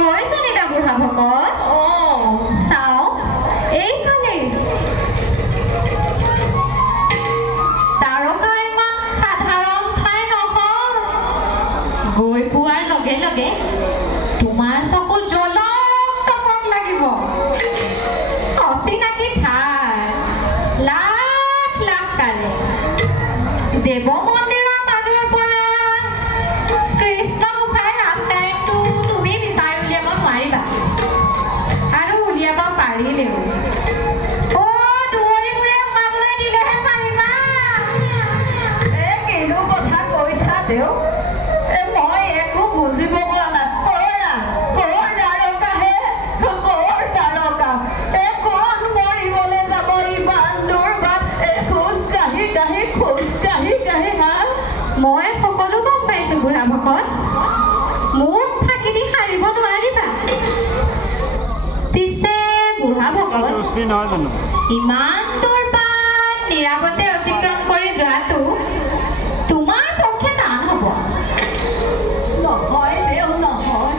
গৈছনিতা বুঢ়া ভকত চাও এইফালে তাৰকা ইমান সাধাৰণ ঠাই নহয় গৈ পোৱাৰ লগে লগে তোমাৰ চকু জ্বলক টপক লাগিব অচিনাকি ঠাই লাখ লাখ কাৰে দেৱ মন্দিৰৰ মাজৰ পৰা কৃষ্ণ গোসাঁইৰ ৰাস্তাৰেটো তুমি বিচাৰি উলিয়াব নোৱাৰিবা আৰু উলিয়াব পাৰিলেও দুৱৰীবোৰে সোমাবলৈ দিলেহে পাৰিবা কিনো কথা কৈছা দেও মই একো বুজিব পৰা নাই কৰ দ্বাৰকাহে কৰ দ্বাৰকা কোন মৰিবলৈ যাব ইমান দূৰ বাট খোজ কাঢ়ি কাঢ়ি হা মই সকলো গম পাইছো বুঢ়া ভকত মোক ফাঁকি দি সাৰিব নোৱাৰিবা পিছে বুঢ়া ভকত ইমান দূৰ বাট নিৰাপদে অতিক্ৰম কৰি যোৱাটো তোমাৰ পক্ষে টান হ'ব নহয় দেও নহয়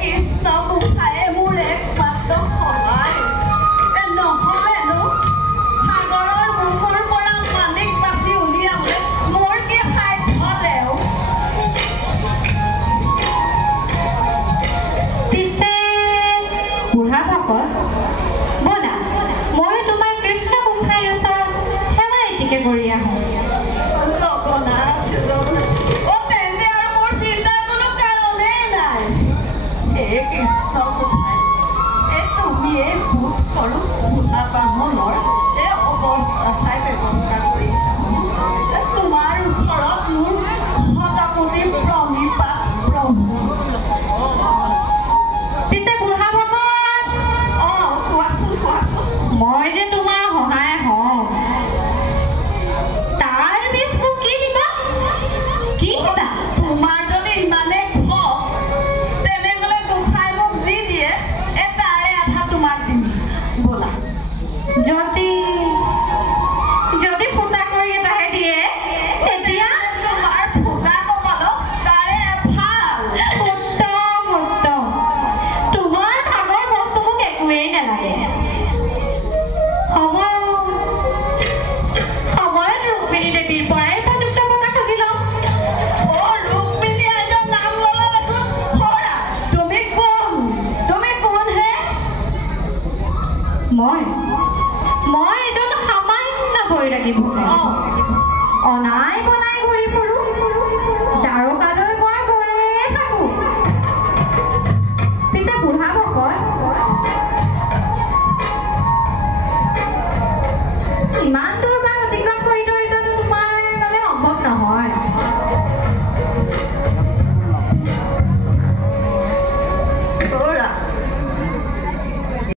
কৃষ্ণ গোসাঁইয়ে মোৰ একমাত্ৰ সহায় নহ'লেনো সাগৰৰ মুখৰ পৰা মানিক বাচি উলিয়াবলৈ মোৰ কি সাধ্য দেও পিছে বুঢ়া ভকত ব'লা মই তোমাৰ কৃষ্ণ গোসাঁইৰ ওচৰত সেৱা এটিকে কৰি আহোঁ তেন্তে আৰু মোৰ চিন্তাৰ কোনো কাৰণেই নাই কৃষ্ণ গোসাঁই তুমি এই ভূত সৰু বুঢ়া ব্ৰাহ্মণৰ অৱস্থা চাই ব্যৱস্থা কৰিছা তোমাৰ ওচৰত মোৰ শতকোটি প্ৰণিপাত প্ৰভু পিছে বুঢ়া ভকত কোৱাচোন মই যে তোমাৰ সহায় হ'ম তাৰ পিছ মোক কি দিবা তোমাৰ যদি ইমানেই খং তেনেহ'লে গোসাঁই মোক যি দিয়ে তাৰে আধা তোমাক দিম ব'লা যদি ফুটা কৰি এটাহে দিয়ে তেতিয়া তোমাৰ ফুটা কপালত তাৰে ভাল উত্তম তোমাৰ ভাগৰ বস্তু মোক একোৱেই নালাগে সময়ত ৰুক্মিণী দেৱীৰ পৰাই উপযুক্ত বঁটা খুজি ল'ম ৰুক্মিণী আইদেউৰ নাম ল'লা দেখোন তুমি কোন হে মই এজন সামান্য বৈৰাগী ভূত অনাই বনাই